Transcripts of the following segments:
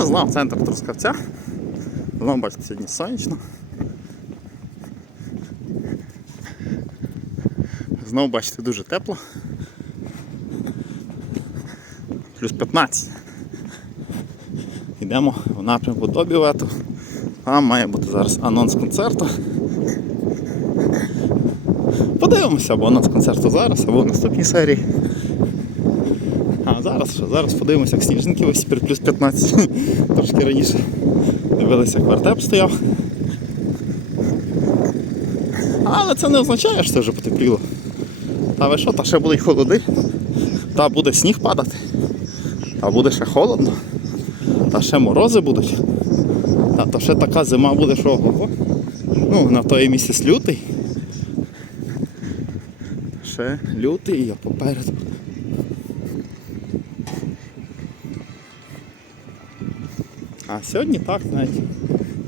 А, знов центр Трускавця. Бачите, сьогодні сонячно. Знову бачите, дуже тепло. Плюс 15. Йдемо в напрямку до бювету. Там має бути зараз анонс концерту. Подивимося, або анонс концерту зараз, або в наступній серії. Зараз подивимося, як сніжники ось тепер плюс 15. Трошки раніше дивилися, як вертеп стояв. Але це не означає, що вже потепліло. Та ви що, та ще будуть холоди, та буде сніг падати, та буде ще холодно, та ще морози будуть. Та то ще така зима буде, що ого. Ну, на той місяць лютий. Ще лютий, я попереду. А сьогодні так навіть,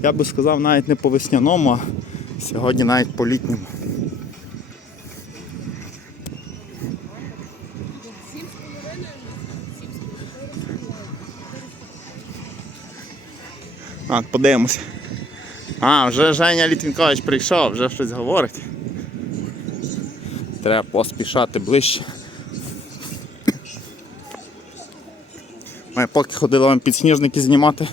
я би сказав, навіть не по весняному, а сьогодні навіть по літньому. А, подивимося. А, вже Женя Літвінкович прийшов, вже щось говорить. Треба поспішати ближче. Ми поки ходили вам підсніжники знімати.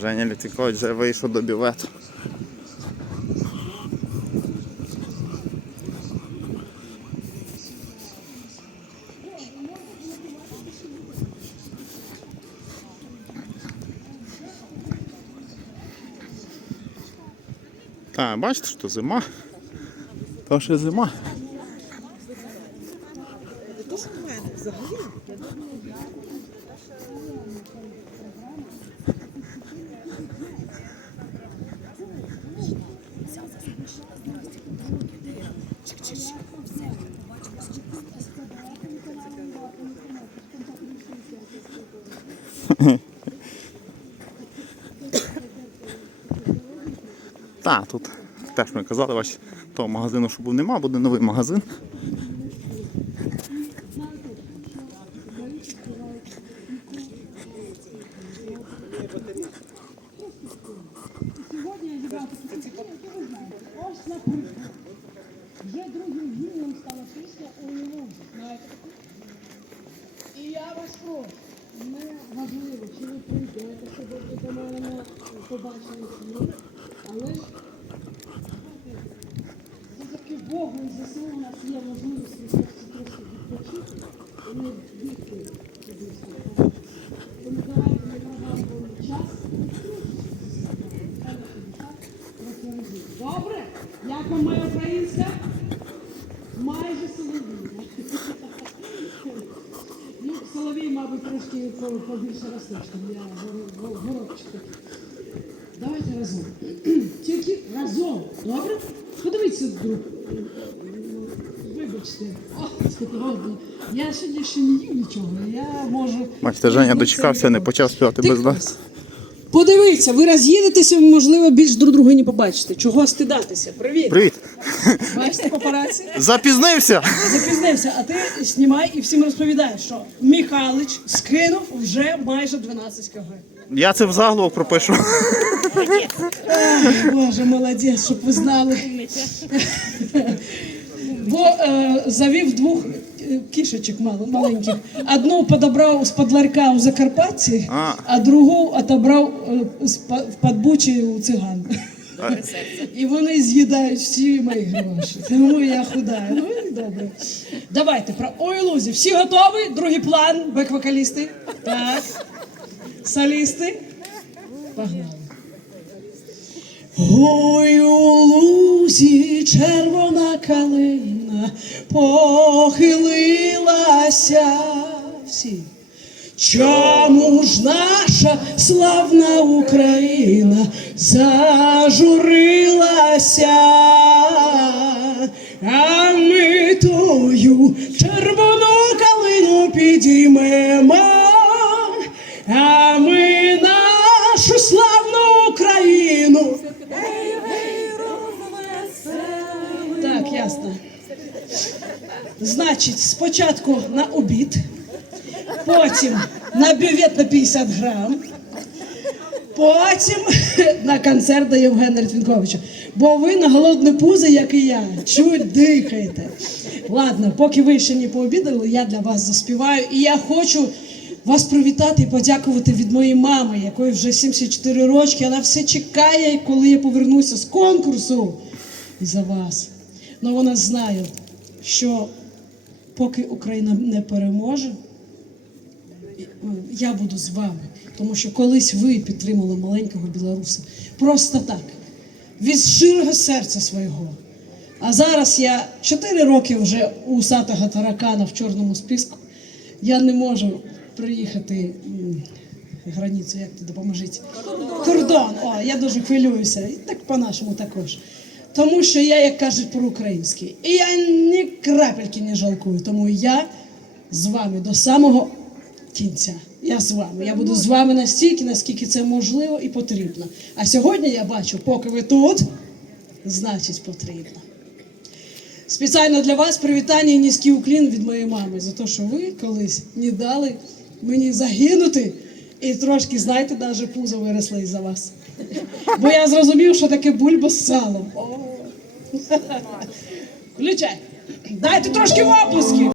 Женя Літвінкович вже вийшов до бювету. Так, бачите, що зима. То ще зима. Так, тут теж ми казали, бач, того магазину, що був нема, буде новий магазин. Ось наприклад. Вже другим гімном стала пісня у Іллюзі. Знаєте таку? І я вас прошу, не чи ви прийдете сьогодні до мене на побачення але завдяки Богу і ЗСУ у нас є можливість відпочити і не бігти сюди. Тому давайте не прогавимо час. Добре? Як вам моя? Майже солов'їна. Соловій, мабуть, трошки по- побільше ростеш, там я горо- го- горобчик такий. Давайте разом. Тільки разом. Добре? Подивіться друг. Вибачте. О, я сьогодні ще не їв нічого. Я можу. Бачите, Женя дочекався, не почав співати без нас. Подивіться, ви роз'їдетеся, можливо, більш друг друга не побачите. Чого стидатися? Привіт! Привіт! Бачите папараці? Запізнився! Запізнився, а ти знімай і всім розповідаєш, що Михалич скинув вже майже 12 кг. Я це в заголовок пропишу. Ах, Боже, молодець, щоб ви знали. Бо е, завів двох кішечок мало, маленьких. Одну подобрав з-під ларька у Закарпатті, А. а другу отобрав е, в Подбучі у циган. І вони з'їдають всі мої гроші. Тому я худаю. Ну і добре. Давайте про ой лузі. Всі готові? Другий план, бек-вокалісти. Так. Солісти. Погнали. Ой, у лузі червона калина похилилася. Всі. Чому ж наша славна Україна зажурилася, а ми тою червону калину підіймемо, Значить, спочатку на обід, потім на бювет на 50 грам. Потім на концерт до Євгена Літвінковича. Бо ви на голодне пузо, як і я, чуть дихаєте. Ладно, поки ви ще не пообідали, я для вас заспіваю. І я хочу вас привітати і подякувати від моєї мами, якої вже 74 рочки. Вона все чекає, коли я повернуся з конкурсу. І за вас. Ну вона знає, що поки Україна не переможе, я буду з вами, тому що колись ви підтримали маленького білоруса просто так, від щирого серця свого. А зараз я 4 роки вже у усатого таракана в чорному списку. Я не можу приїхати границю, як ти допоможіть? Кордон. О, я дуже хвилююся. І так по-нашому також. Тому що я, як кажуть по-українськи, і я ні крапельки не жалкую. Тому я з вами до самого кінця. Я з вами. Я буду з вами настільки, наскільки це можливо і потрібно. А сьогодні я бачу, поки ви тут, значить потрібно. Спеціально для вас привітання і низький уклін від моєї мами за те, що ви колись не дали мені загинути. І трошки, знаєте, навіть пузо виросло із-за вас. Бо я зрозумів, що таке бульба з салом. Включай. Дайте трошки оплески.